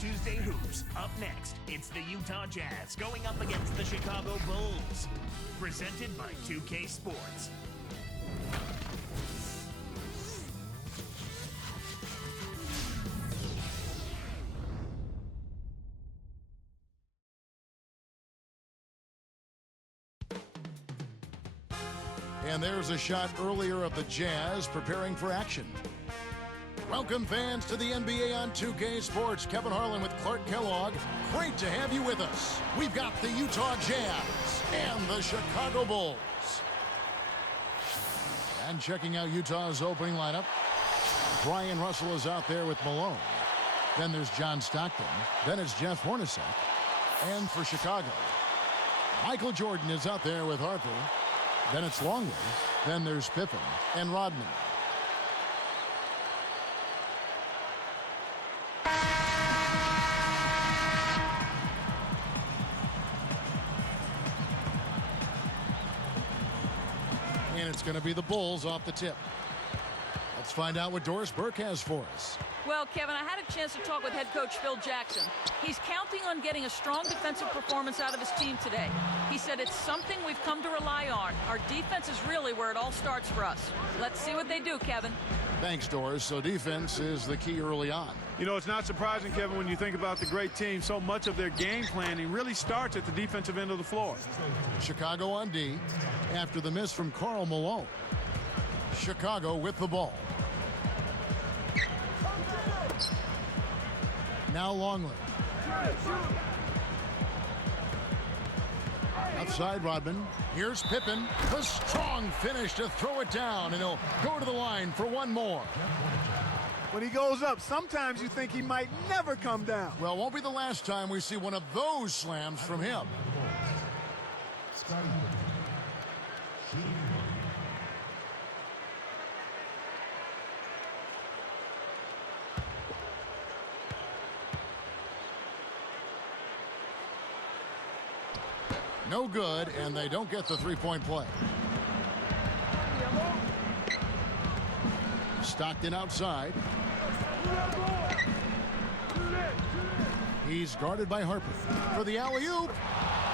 Tuesday Hoops. Up next, it's the Utah Jazz going up against the Chicago Bulls. Presented by 2K Sports. And there's a shot earlier of the Jazz preparing for action. Welcome, fans, to the NBA on 2K Sports. Kevin Harlan with Clark Kellogg. Great to have you with us. We've got the Utah Jazz and the Chicago Bulls. And checking out Utah's opening lineup, Brian Russell is out there with Malone. Then there's John Stockton. Then it's Jeff Hornacek. And for Chicago, Michael Jordan is out there with Harper. Then it's Longley. Then there's Pippen and Rodman. And it's going to be the Bulls off the tip. Let's find out what Doris Burke has for us. Well, Kevin, I had a chance to talk with head coach Phil Jackson. He's counting on getting a strong defensive performance out of his team today. He said it's something we've come to rely on. Our defense is really where it all starts for us. Let's see what they do, Kevin. Thanks, Doris. So defense is the key early on. You know, it's not surprising, Kevin, when you think about the great team. So much of their game planning really starts at the defensive end of the floor. Chicago on D after the miss from Karl Malone. Chicago with the ball. Now Longley. Outside Rodman. Here's Pippen. The strong finish to throw it down, and he'll go to the line for one more. When he goes up, sometimes you think he might never come down. Well, won't be the last time we see one of those slams from him. No good, and they don't get the three-point play. Stockton outside. He's guarded by Harper for the alley-oop.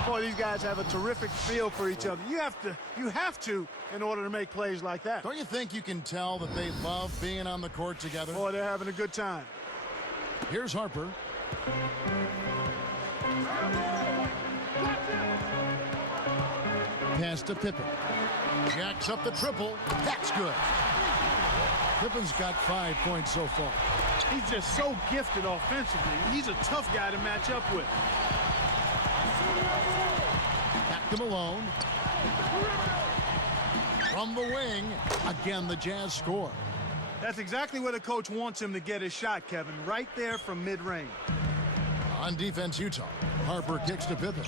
Boy, these guys have a terrific feel for each other. You have to in order to make plays like that. Don't you think you can tell that they love being on the court together? Boy, they're having a good time. Here's Harper. Pass to Pippen. Jacks up the triple. That's good. Pippen's got 5 points so far. He's just so gifted offensively. He's a tough guy to match up with. Back to Malone. From the wing. Again, the Jazz score. That's exactly where the coach wants him to get his shot, Kevin. Right there from mid-range. On defense, Utah. Harper kicks to Pippen.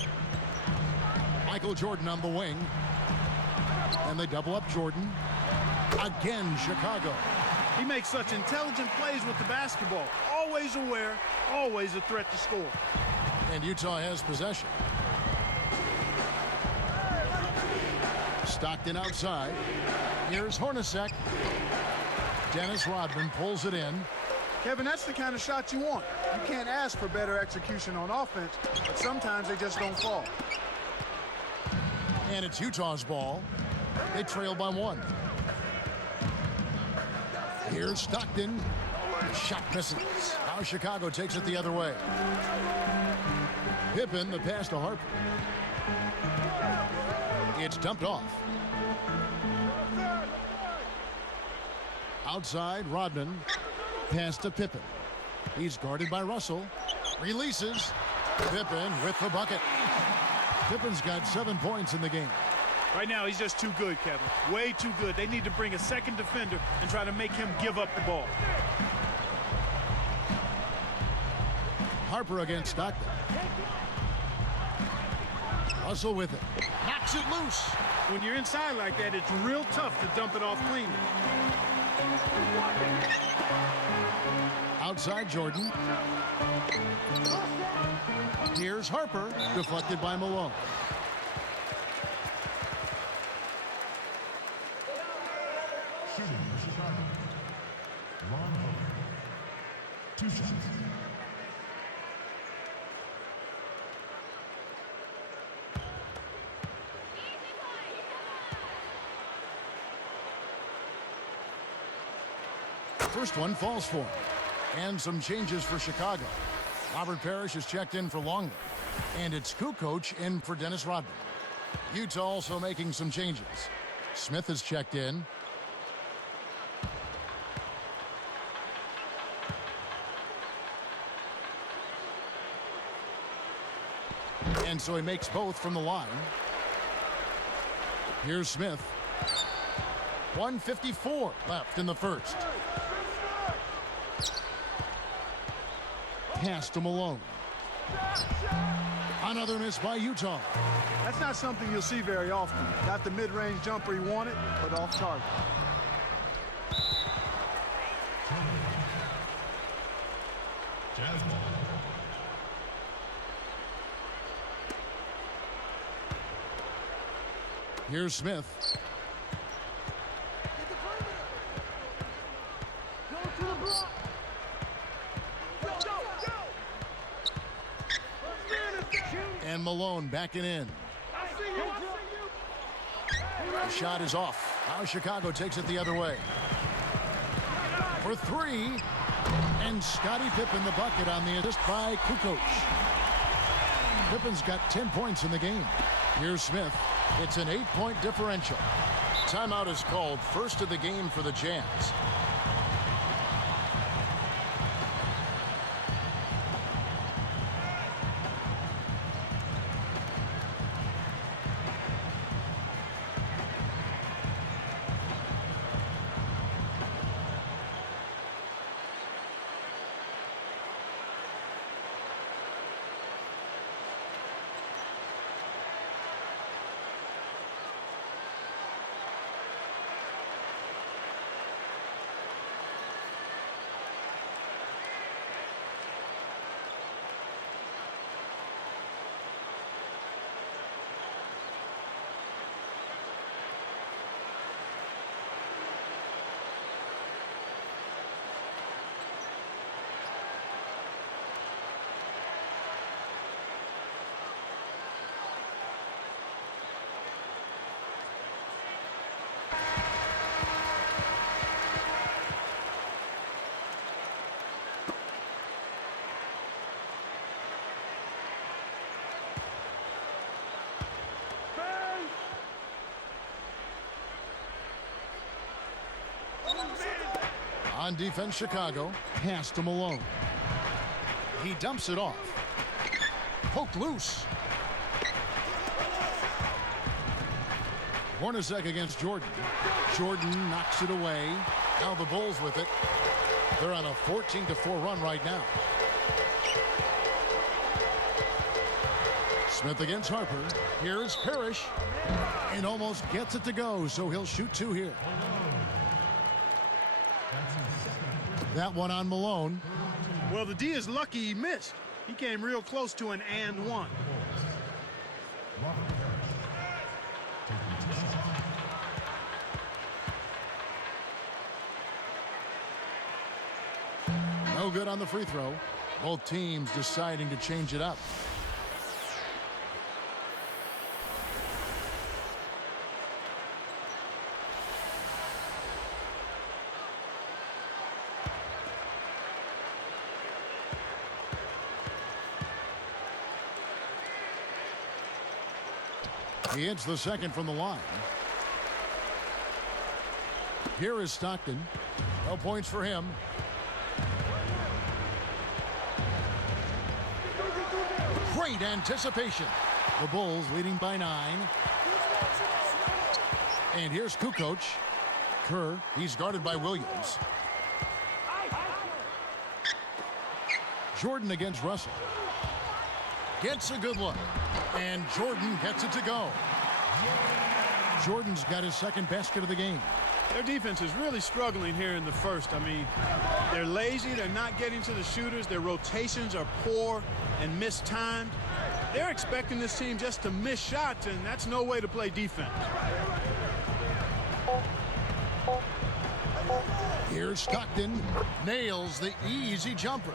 Michael Jordan on the wing. And they double up Jordan. Again, Chicago. He makes such intelligent plays with the basketball. Always aware, always a threat to score. And Utah has possession. Stockton outside. Here's Hornacek. Dennis Rodman pulls it in. Kevin, that's the kind of shot you want. You can't ask for better execution on offense, but sometimes they just don't fall. And it's Utah's ball. They trail by 1. Here's Stockton. Shot misses. Now Chicago takes it the other way. Pippen, the pass to Harper. It's dumped off. Outside, Rodman. Pass to Pippen. He's guarded by Russell. Releases. Pippen with the bucket. Pippen's got 7 points in the game. Right now, he's just too good, Kevin. Way too good. They need to bring a second defender and try to make him give up the ball. Harper against Stockton. Russell with it. Knocks it loose. When you're inside like that, it's real tough to dump it off cleanly. Outside Jordan. Here's Harper, deflected by Malone. Shooting for Chicago. Ron Howard. 2 shots. First one falls for him. And some changes for Chicago. Robert Parrish is checked in for Longley. And it's Kukoc in for Dennis Rodman. Utah also making some changes. Smith is checked in. And so he makes both from the line. Here's Smith. 1:54 left in the first. Pass to Malone. Another miss by Utah. That's not something you'll see very often. Got the mid-range jumper he wanted, but off target. Jazz ball. Here's Smith. And Malone backing in. The shot is off. Now Chicago takes it the other way. For three. And Scottie Pippen the bucket on the assist by Kukoc. Pippen's got 10 points in the game. Here's Smith. It's an 8-point differential. Timeout is called, first of the game for the Jazz. On defense, Chicago. Pass to Malone. He dumps it off. Poked loose. Hornacek against Jordan. Jordan knocks it away. Now the Bulls with it. They're on a 14-4 run right now. Smith against Harper. Here's Parrish. And almost gets it to go, so he'll shoot two here. That one on Malone. Well, the D is lucky he missed. He came real close to an and one. No good on the free throw. Both teams deciding to change it up. He hits the second from the line. Here is Stockton. No points for him. Great anticipation. The Bulls leading by 9. And here's Kukoc. Kerr, he's guarded by Williams. Jordan against Russell. Gets a good look. And Jordan gets it to go. Jordan's got his second basket of the game. Their defense is really struggling here in the first. I mean, they're lazy. They're not getting to the shooters. Their rotations are poor and mistimed. They're expecting this team just to miss shots, and that's no way to play defense. Here's Stockton. Nails the easy jumper.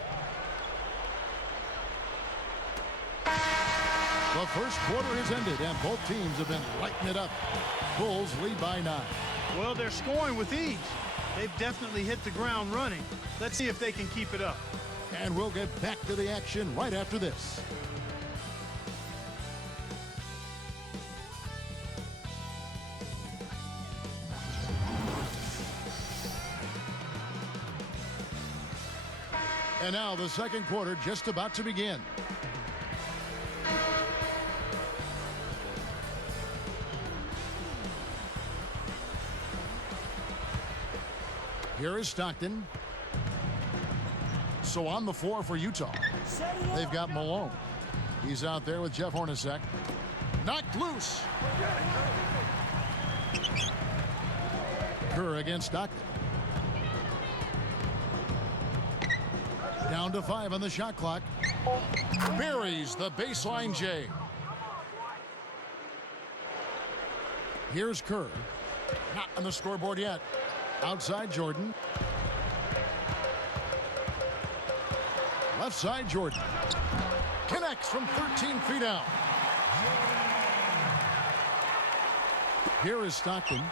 The first quarter has ended, and both teams have been lighting it up. Bulls lead by 9. Well, they're scoring with ease. They've definitely hit the ground running. Let's see if they can keep it up. And we'll get back to the action right after this. And now the second quarter just about to begin. Here is Stockton. So on the floor for Utah, they've got Malone. He's out there with Jeff Hornacek. Knocked loose. Kerr against Stockton. Down to 5 on the shot clock. Buries the baseline J. Here's Kerr. Not on the scoreboard yet. Outside Jordan. Left side Jordan. Connects from 13 feet out. Here is Stockton.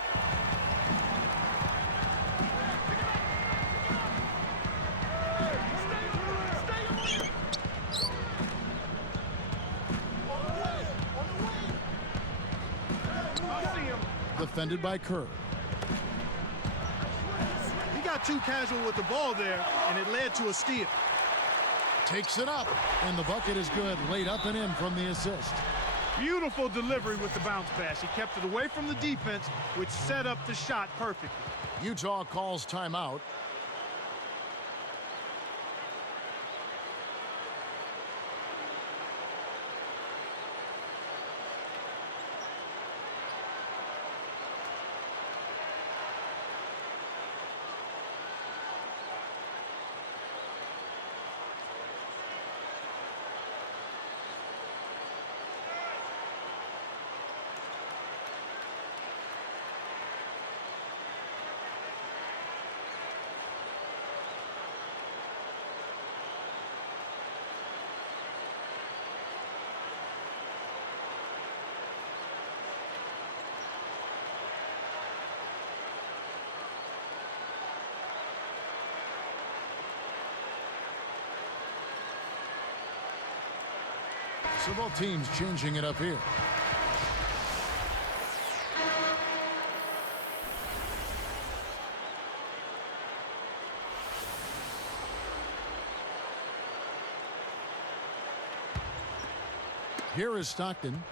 Defended by Kerr. He got too casual with the ball there, and it led to a steal. Takes it up, and the bucket is good. Laid up and in from the assist. Beautiful delivery with the bounce pass. He kept it away from the defense, which set up the shot perfectly. Utah calls timeout. So both teams changing it up here. Here is Stockton.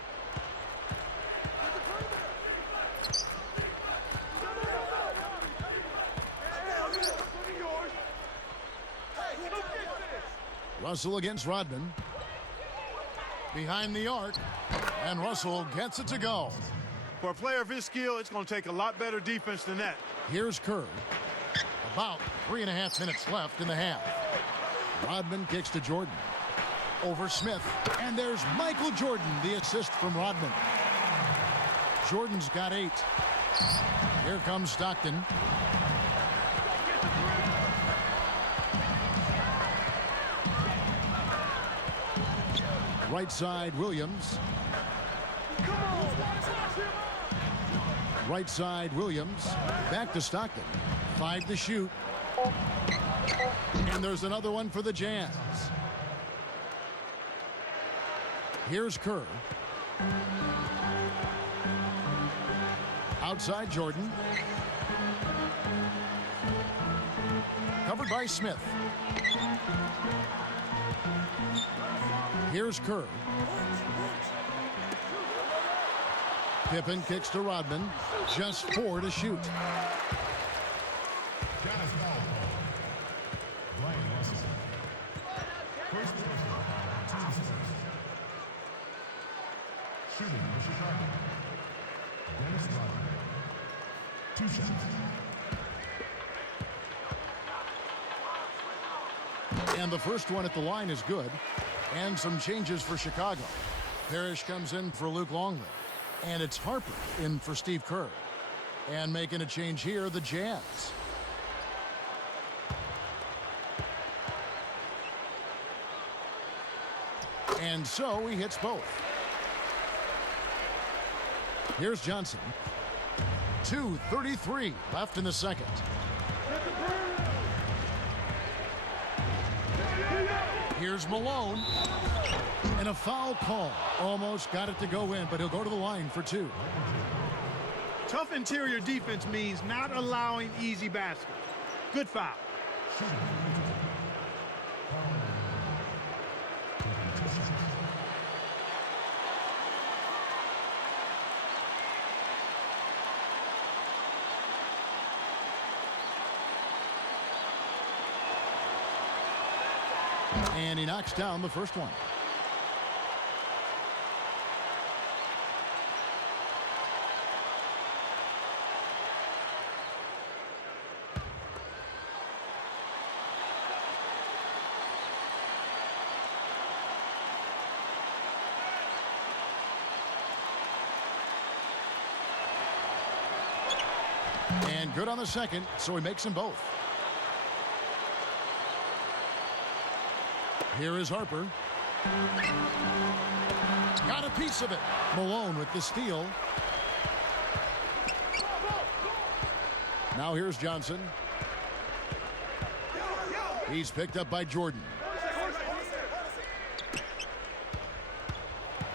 Russell against Rodman. Behind the arc, and Russell gets it to go. For a player of his skill, it's going to take a lot better defense than that. Here's Kerr. About 3.5 minutes left in the half. Rodman kicks to Jordan. Over Smith, and there's Michael Jordan, the assist from Rodman. Jordan's got 8. Here comes Stockton. Right side, Williams. Right side, Williams. Back to Stockton. 5 to shoot. And there's another one for the Jazz. Here's Kerr. Outside Jordan. Covered by Smith. Here's Kerr. Pippen kicks to Rodman. Just 4 to shoot. Shooting for Chicago. Dennis Rodman. 2 shots. And the first one at the line is good. And some changes for Chicago. Parrish comes in for Luke Longley. And it's Harper in for Steve Kerr. And making a change here, the Jazz. And so he hits both. Here's Johnson. 2:33 left in the second. Here's Malone. And a foul call. Almost got it to go in, but he'll go to the line for 2. Tough interior defense means not allowing easy baskets. Good foul. And he knocks down the first one. And good on the second, so he makes them both. Here is Harper. Got a piece of it. Malone with the steal. Now here's Johnson. He's picked up by Jordan.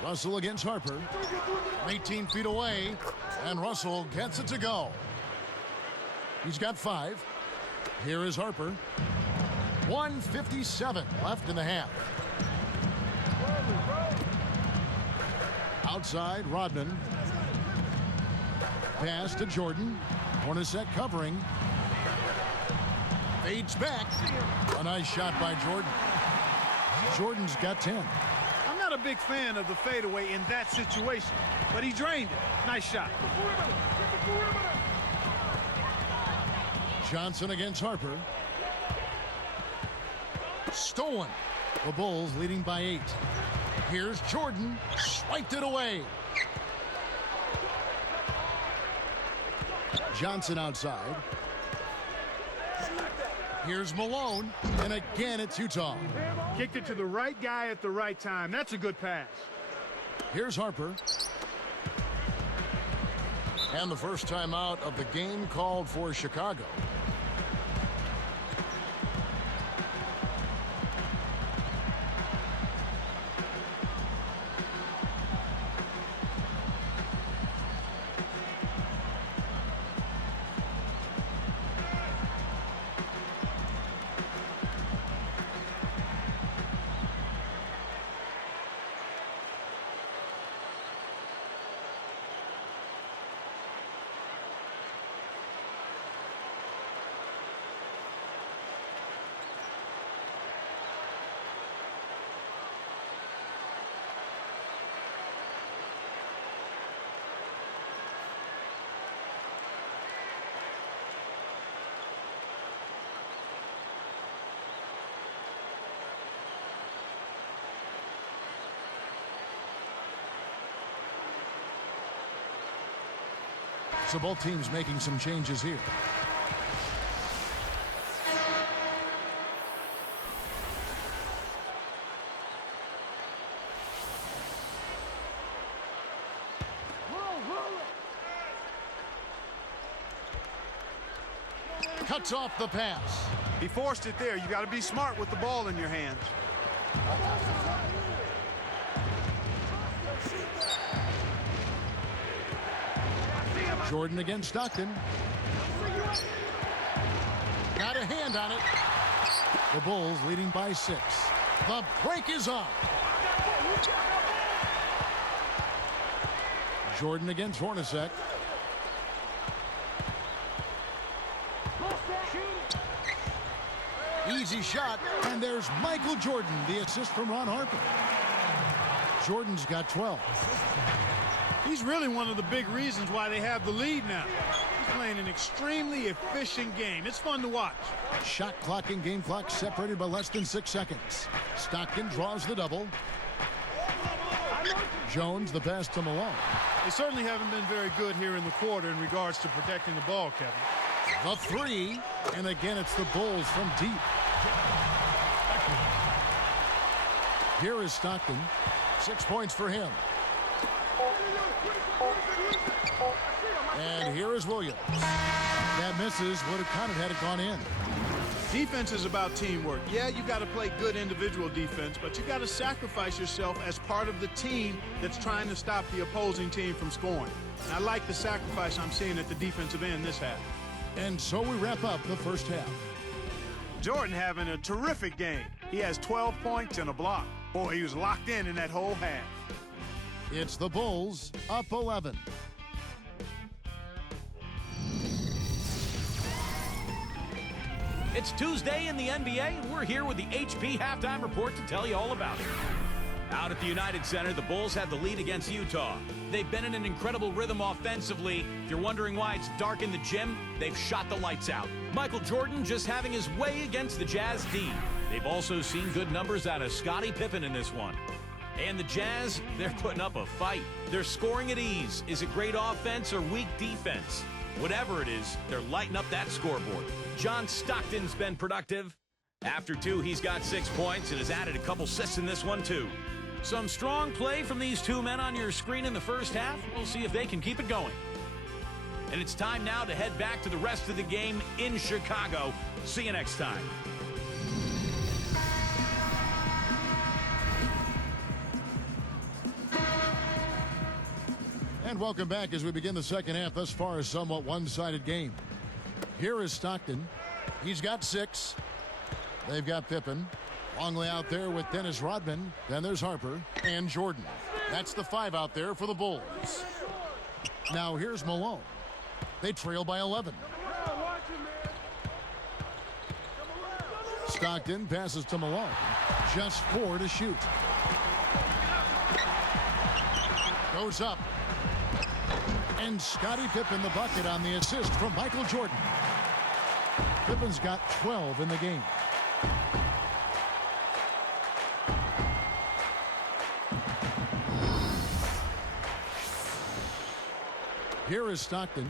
Russell against Harper. 18 feet away, and Russell gets it to go. He's got 5. Here is Harper. 1:57 left in the half. Outside, Rodman. Pass to Jordan. Hornacek covering. Fades back. A nice shot by Jordan. Jordan's got 10. I'm not a big fan of the fadeaway in that situation, but he drained it. Nice shot. Johnson against Harper. Stolen. The Bulls leading by 8. Here's Jordan. Swiped it away. Johnson outside. Here's Malone. And again, it's Utah. Kicked it to the right guy at the right time. That's a good pass. Here's Harper. And the first timeout of the game called for Chicago. So both teams making some changes here. Cuts off the pass. He forced it there. You got to be smart with the ball in your hands. Jordan against Stockton. Got a hand on it. The Bulls leading by 6. The break is on. Jordan against Hornacek. Easy shot, and there's Michael Jordan, the assist from Ron Harper. Jordan's got 12. He's really one of the big reasons why they have the lead now. He's playing an extremely efficient game. It's fun to watch. Shot clock and game clock separated by less than 6 seconds. Stockton draws the double. Jones the pass to Malone. They certainly haven't been very good here in the quarter in regards to protecting the ball, Kevin. The 3, and again it's the Bulls from deep. Here is Stockton. 6 points for him. And here is Williams. That misses. Would have counted had it gone in. Defense is about teamwork. Yeah, you got to play good individual defense, but you got to sacrifice yourself as part of the team that's trying to stop the opposing team from scoring. And I like the sacrifice I'm seeing at the defensive end this half. And so we wrap up the first half. Jordan having a terrific game. He has 12 points and a block. Boy, he was locked in that whole half. It's the Bulls up 11. It's Tuesday in the NBA, and we're here with the HP Halftime Report to tell you all about it. Out at the United Center, the Bulls have the lead against Utah. They've been in an incredible rhythm offensively. If you're wondering why it's dark in the gym, they've shot the lights out. Michael Jordan just having his way against the Jazz D. They've also seen good numbers out of Scottie Pippen in this one. And the Jazz, they're putting up a fight. They're scoring at ease. Is it great offense or weak defense? Whatever it is, they're lighting up that scoreboard. John Stockton's been productive. After two, he's got 6 points and has added a couple assists in this one, too. Some strong play from these two men on your screen in the first half. We'll see if they can keep it going. And it's time now to head back to the rest of the game in Chicago. See you next time. And welcome back as we begin the second half. Thus far, a somewhat one-sided game. Here is Stockton. He's got 6. They've got Pippen. Longley out there with Dennis Rodman. Then there's Harper and Jordan. That's the 5 out there for the Bulls. Now here's Malone. They trail by 11. Stockton passes to Malone. Just 4 to shoot. Goes up. And Scottie Pippen the bucket on the assist from Michael Jordan. Pippen's got 12 in the game. Here is Stockton.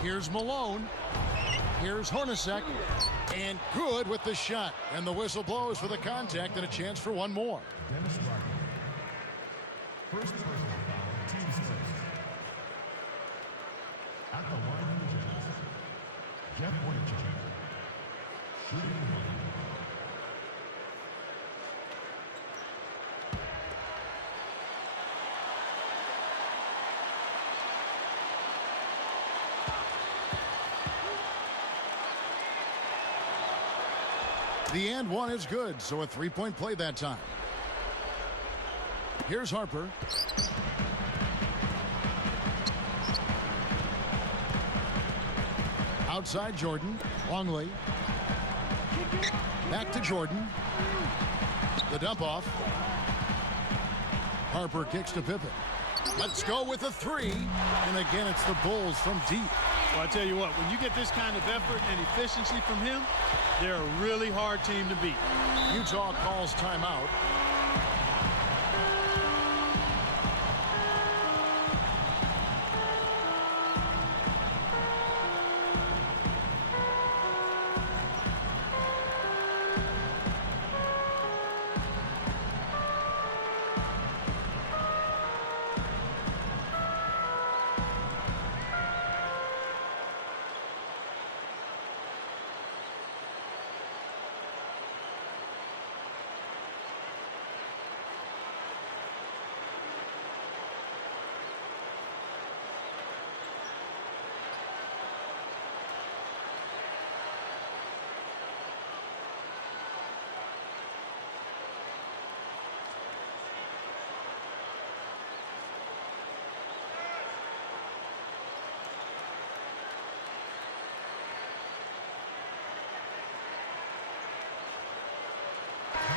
Here's Malone. Here's Hornacek. And good with the shot. And the whistle blows for the contact and a chance for one more. Dennis Rodman. First personal foul, team's first. At the line of the Jazz, Jeff Hornacek. Shooting one. The and one is good, so a 3-point play that time. Here's Harper. Outside Jordan. Longley. Back to Jordan. The dump off. Harper kicks to Pippen. Let's go with a 3. And again, it's the Bulls from deep. Well, I tell you what, when you get this kind of effort and efficiency from him, they're a really hard team to beat. Utah calls timeout.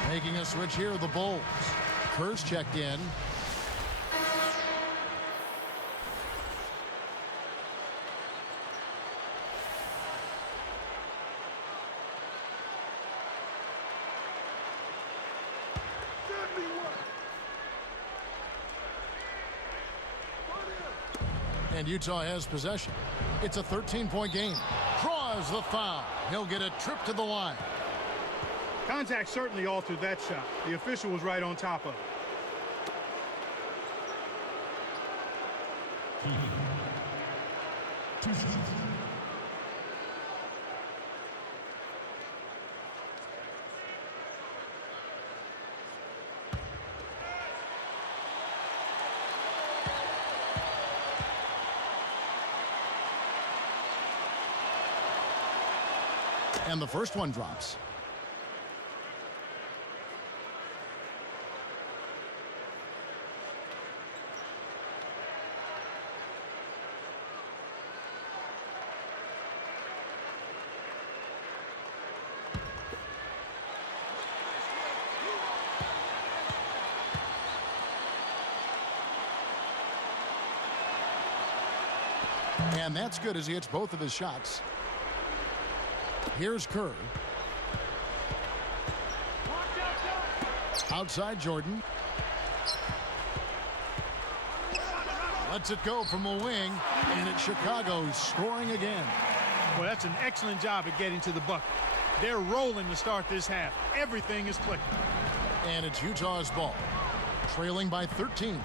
Making a switch here, the Bulls. Kerr's checked in. And Utah has possession. It's a 13-point game. Draws the foul. He'll get a trip to the line. Contact certainly altered that shot. The official was right on top of it. Even. 2 shots. And the first one drops. And that's good as he hits both of his shots. Here's Kerr. Outside Jordan. Lets it go from the wing, and it's Chicago scoring again. Well, that's an excellent job at getting to the bucket. They're rolling to start this half. Everything is clicking. And it's Utah's ball, trailing by 13.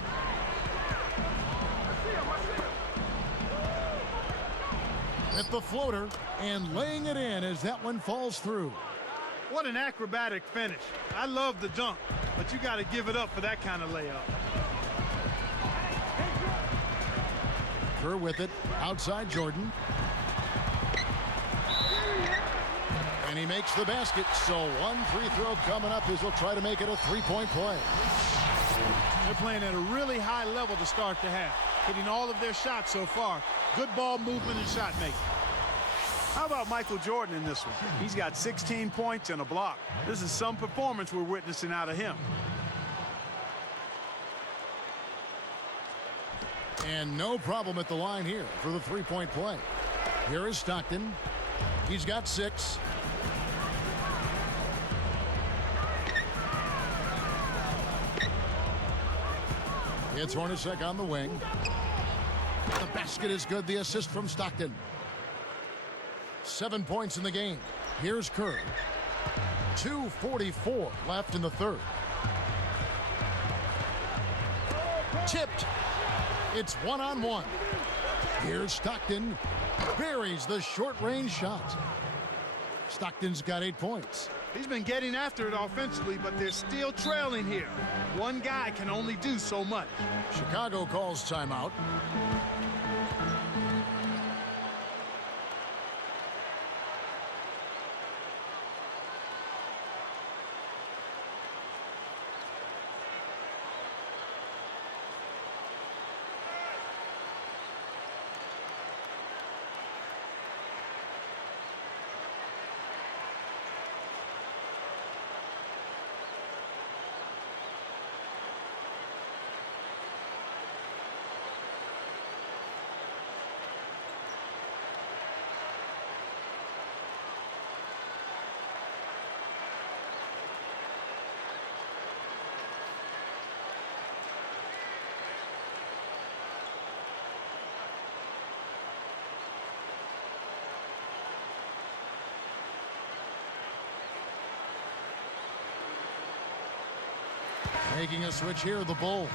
With the floater and laying it in as that one falls through. What an acrobatic finish. I love the dunk, but you got to give it up for that kind of layup. Kerr with it, outside Jordan. And he makes the basket, so one free throw coming up as he'll try to make it a three-point play. They're playing at a really high level to start the half, hitting all of their shots so far. Good ball movement and shot making. How about Michael Jordan in this one? He's got 16 points and a block. This is some performance we're witnessing out of him. And no problem at the line here for the three-point play. Here is Stockton. He's got 6. It's Hornacek on the wing. The basket is good. The assist from Stockton. 7 points in the game. Here's Kerr. 2:44 left in the third. Tipped. It's one-on-one. Here's Stockton. Buries the short-range shot. Stockton's got 8 points. He's been getting after it offensively, but they're still trailing here. One guy can only do so much. Chicago calls timeout. Making a switch here, the Bulls.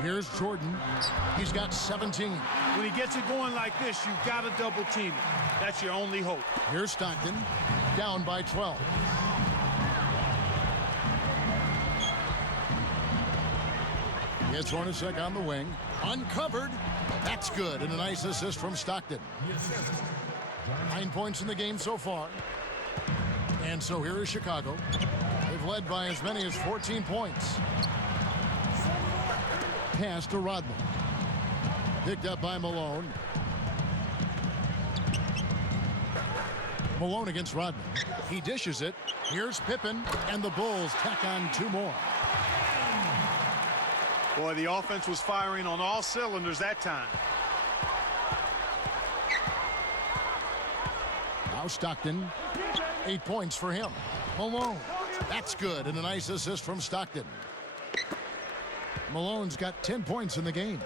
Here's Jordan. He's got 17. When he gets it going like this, you've got to double team it. That's your only hope. Here's Stockton, down by 12. It's Hornacek on the wing. Uncovered. That's good. And a nice assist from Stockton. 9 points in the game so far. And so here is Chicago. They've led by as many as 14 points. Pass to Rodman. Picked up by Malone. Malone against Rodman. He dishes it. Here's Pippen. And the Bulls tack on 2 more. Boy, the offense was firing on all cylinders that time. Now Stockton. 8 points for him. Malone. That's good. And a nice assist from Stockton. Malone's got 10 points in the game.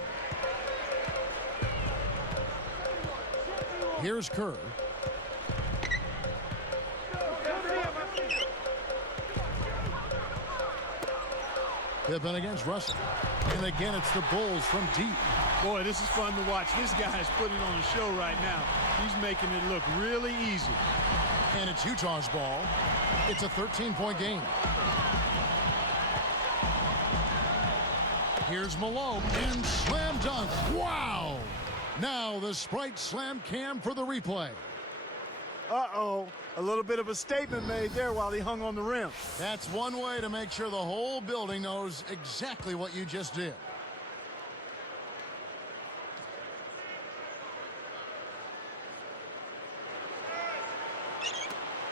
Here's Kerr. Pippen against Russell. And again, it's the Bulls from deep. Boy, this is fun to watch. This guy is putting on a show right now. He's making it look really easy. And it's Utah's ball. It's a 13-point game. Here's Malone and slam dunk. Wow! Now the Sprite slam cam for the replay. Uh-oh. A little bit of a statement made there while he hung on the rim. That's one way to make sure the whole building knows exactly what you just did.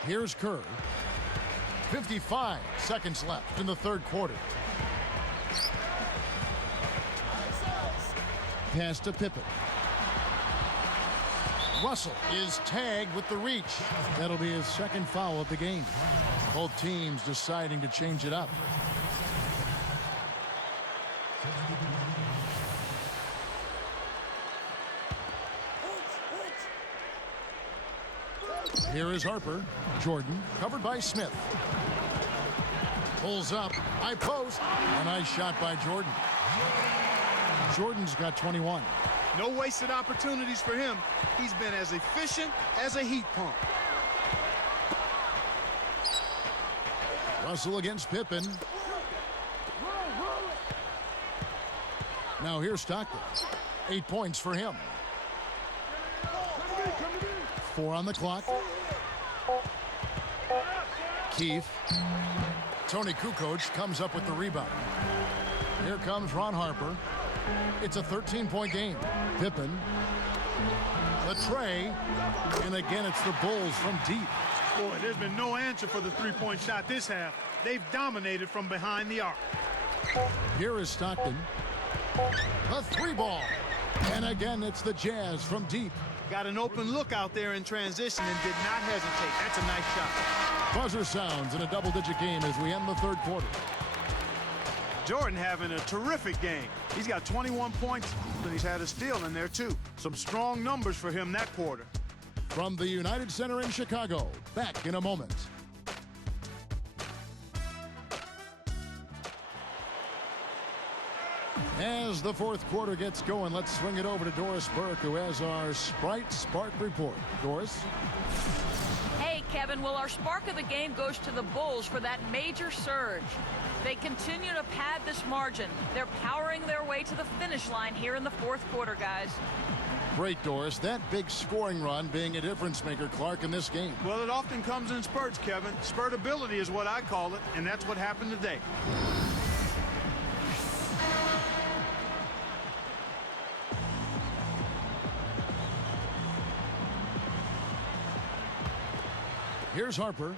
Here's Kerr. 55 seconds left in the third quarter. Pass to Pippen. Russell is tagged with the reach. That'll be his second foul of the game. Both teams deciding to change it up. Here is Harper. Jordan covered by Smith. Pulls up. High post. A nice shot by Jordan. Jordan's got 21. No wasted opportunities for him. He's been as efficient as a heat pump. Russell against Pippen. Now here's Stockton. 8 points for him. 4 on the clock. Keefe. Tony Kukoc comes up with the rebound. Here comes Ron Harper. It's a 13-point game. Pippen. The tray. And again, it's the Bulls from deep. Boy, there's been no answer for the three-point shot this half. They've dominated from behind the arc. Here is Stockton. A three ball. And again, it's the Jazz from deep. Got an open look out there in transition and did not hesitate. That's a nice shot. Buzzer sounds in a double-digit game as we end the third quarter. Jordan having a terrific game. He's got 21 points, and he's had a steal in there, too. Some strong numbers for him that quarter. From the United Center in Chicago, back in a moment. As the fourth quarter gets going, let's swing it over to Doris Burke, who has our Sprite Spark report. Doris? Hey, Kevin, well, our spark of the game goes to the Bulls for that major surge. They continue to pad this margin. They're powering their way to the finish line here in the fourth quarter, guys. Great, Doris. That big scoring run being a difference maker, Clark, in this game. Well, it often comes in spurts, Kevin. Spurtability is what I call it, and that's what happened today. Here's Harper.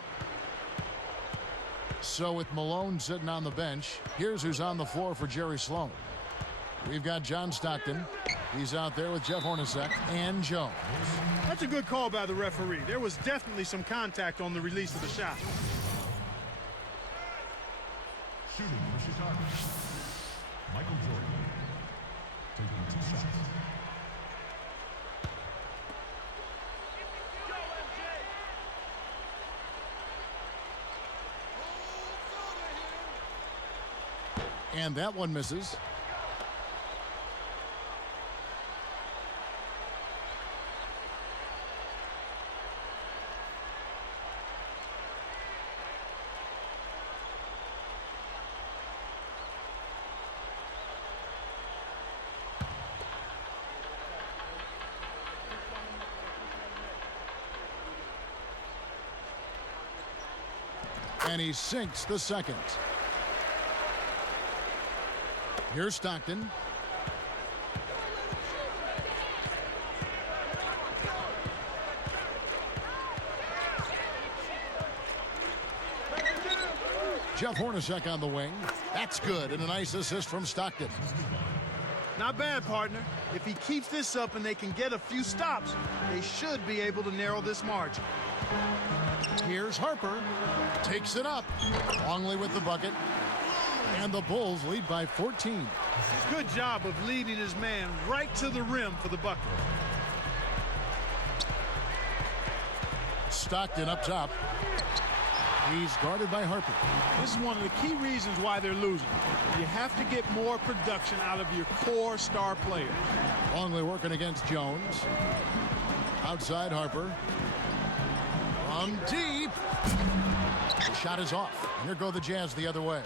So with Malone sitting on the bench, here's who's on the floor for Jerry Sloan. We've got John Stockton. He's out there with Jeff Hornacek and Jones. That's a good call by the referee. There was definitely some contact on the release of the shot. Shooting for Chicago. Michael Jordan. Taking 2 shots. And that one misses. And he sinks the second. Here's Stockton. Jeff Hornacek on the wing. That's good, and a nice assist from Stockton. Not bad, partner. If he keeps this up and they can get a few stops, they should be able to narrow this margin. Here's Harper. Takes it up. Longley with the bucket. And the Bulls lead by 14. Good job of leading his man right to the rim for the bucket. Stockton up top. He's guarded by Harper. This is one of the key reasons why they're losing. You have to get more production out of your core star players. Longley working against Jones. Outside Harper. From deep. The shot is off. And here go the Jazz the other way.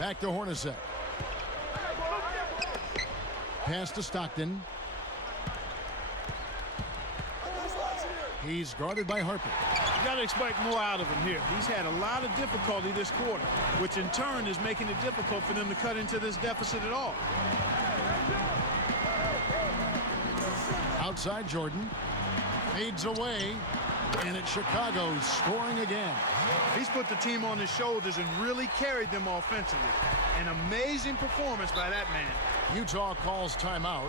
Back to Hornacek. Pass to Stockton. He's guarded by Harper. You got to expect more out of him here. He's had a lot of difficulty this quarter, which in turn is making it difficult for them to cut into this deficit at all. Outside Jordan. Fades away. And it's Chicago scoring again. He's put the team on his shoulders and really carried them offensively. An amazing performance by that man. Utah calls timeout.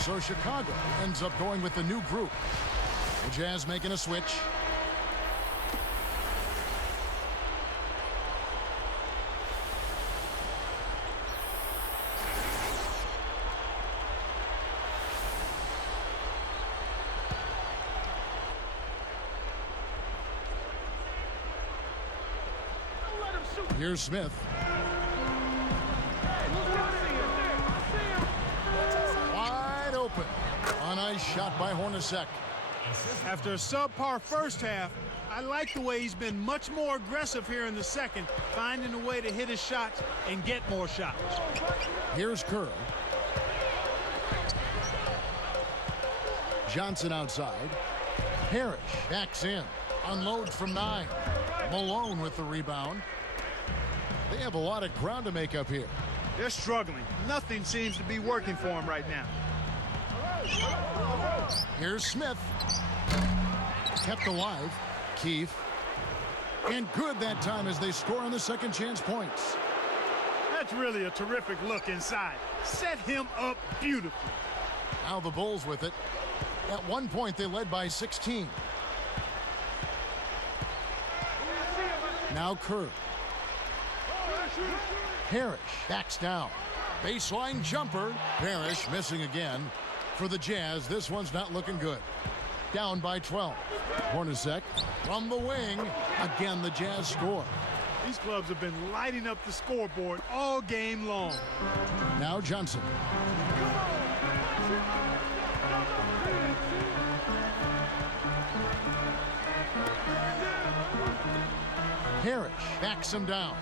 So Chicago ends up going with the new group. The Jazz making a switch. Here's Smith. Wide open. A nice shot by Hornacek. After a subpar first half, I like the way he's been much more aggressive here in the second, finding a way to hit his shots and get more shots. Here's Kerr. Johnson outside. Parrish backs in. Unloads from 9. Malone with the rebound. They have a lot of ground to make up here. They're struggling. Nothing seems to be working for them right now. Here's Smith. Kept alive. Keefe. And good that time as they score on the second chance points. That's really a terrific look inside. Set him up beautifully. Now the Bulls with it. At one point they led by 16. Now Kerr. Parrish backs down. Baseline jumper. Parrish missing again. For the Jazz, this one's not looking good. Down by 12. Hornacek from the wing. Again, the Jazz score. These clubs have been lighting up the scoreboard all game long. Now Johnson. Parrish backs him down.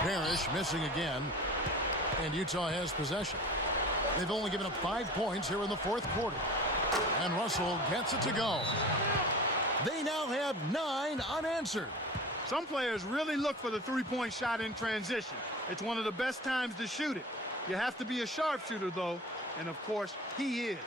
Parrish missing again, and Utah has possession. They've only given up 5 points here in the fourth quarter, and Russell gets it to go. They now have 9 unanswered. Some players really look for the three-point shot in transition. It's one of the best times to shoot it. You have to be a sharpshooter, though, and of course, he is.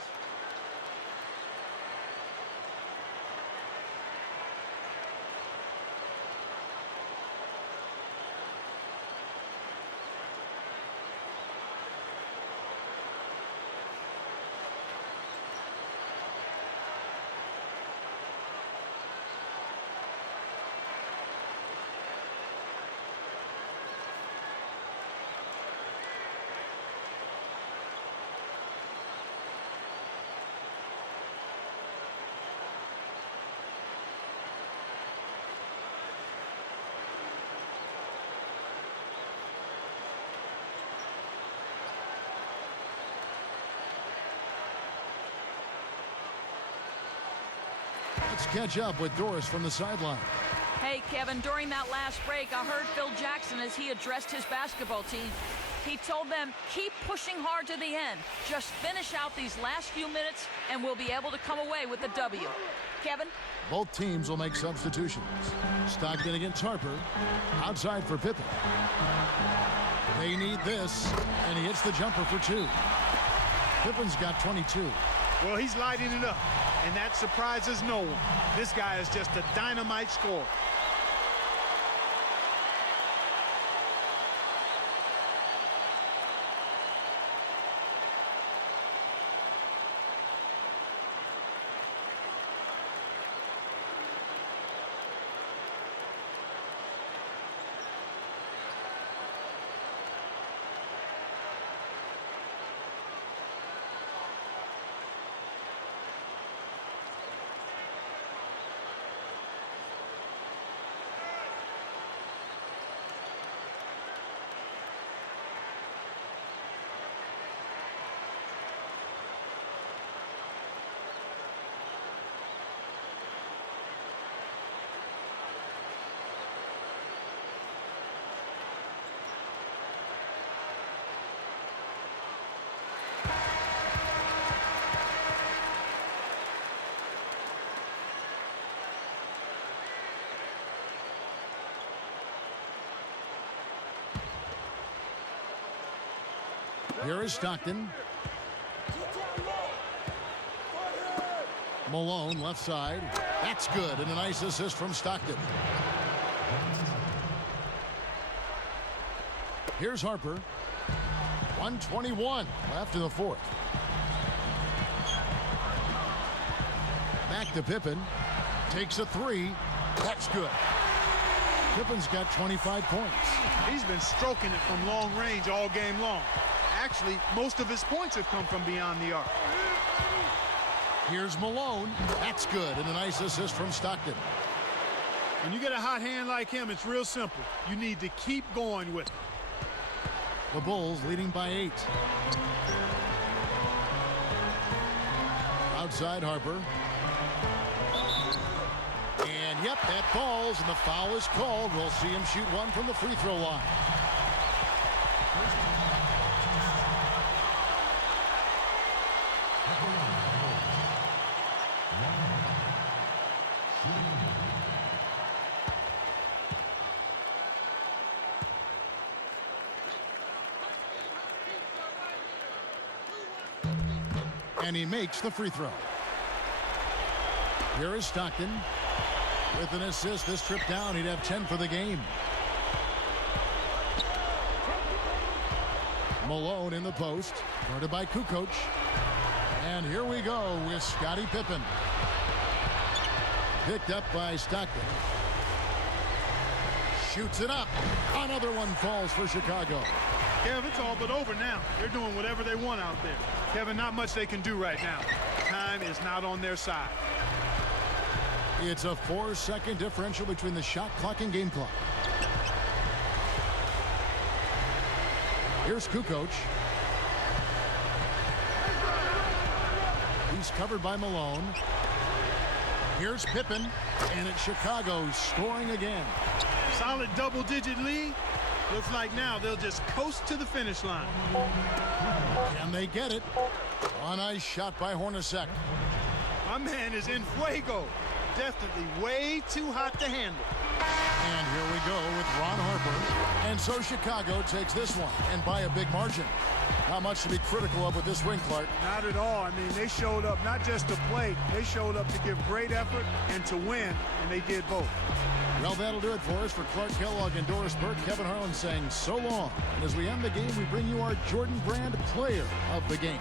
Let's catch up with Doris from the sideline. Hey, Kevin, during that last break, I heard Phil Jackson as he addressed his basketball team. He told them, keep pushing hard to the end. Just finish out these last few minutes, and we'll be able to come away with a W. Kevin? Both teams will make substitutions. Stockton against Harper. Outside for Pippen. They need this, and he hits the jumper for 2. Pippen's got 22. Well, he's lighting it up, and that surprises no one. This guy is just a dynamite scorer. Here is Stockton. Malone, left side. That's good, and a nice assist from Stockton. Here's Harper. 1:21 left in the fourth. Back to Pippen. Takes a 3. That's good. Pippen's got 25 points. He's been stroking it from long range all game long. Actually, most of his points have come from beyond the arc. Here's Malone. That's good, and a nice assist from Stockton. When you get a hot hand like him, it's real simple. You need to keep going with it. The Bulls leading by 8. Outside Harper. And yep, that falls, and the foul is called. We'll see him shoot one from the free throw line. And he makes the free throw. Here is Stockton. With an assist this trip down, he'd have 10 for the game. Malone in the post. Guarded by Kukoc. And here we go with Scottie Pippen. Picked up by Stockton. Shoots it up. Another one falls for Chicago. Kev, it's all but over now. They're doing whatever they want out there. Kevin, not much they can do right now. Time is not on their side. It's a 4-second differential between the shot clock and game clock. Here's Kukoc. He's covered by Malone. Here's Pippen, and it's Chicago scoring again. Solid double-digit lead. Looks like now they'll just coast to the finish line. Can they get it? A nice shot by Hornacek. My man is in fuego. Definitely way too hot to handle. And here we go with Ron Harper. And so Chicago takes this one, and by a big margin. Not much to be critical of with this win, Clark. Not at all. I mean, they showed up not just to play. They showed up to give great effort and to win, and they did both. Well, that'll do it for us. For Clark Kellogg and Doris Burke, Kevin Harlan saying so long. And as we end the game, we bring you our Jordan Brand Player of the Game.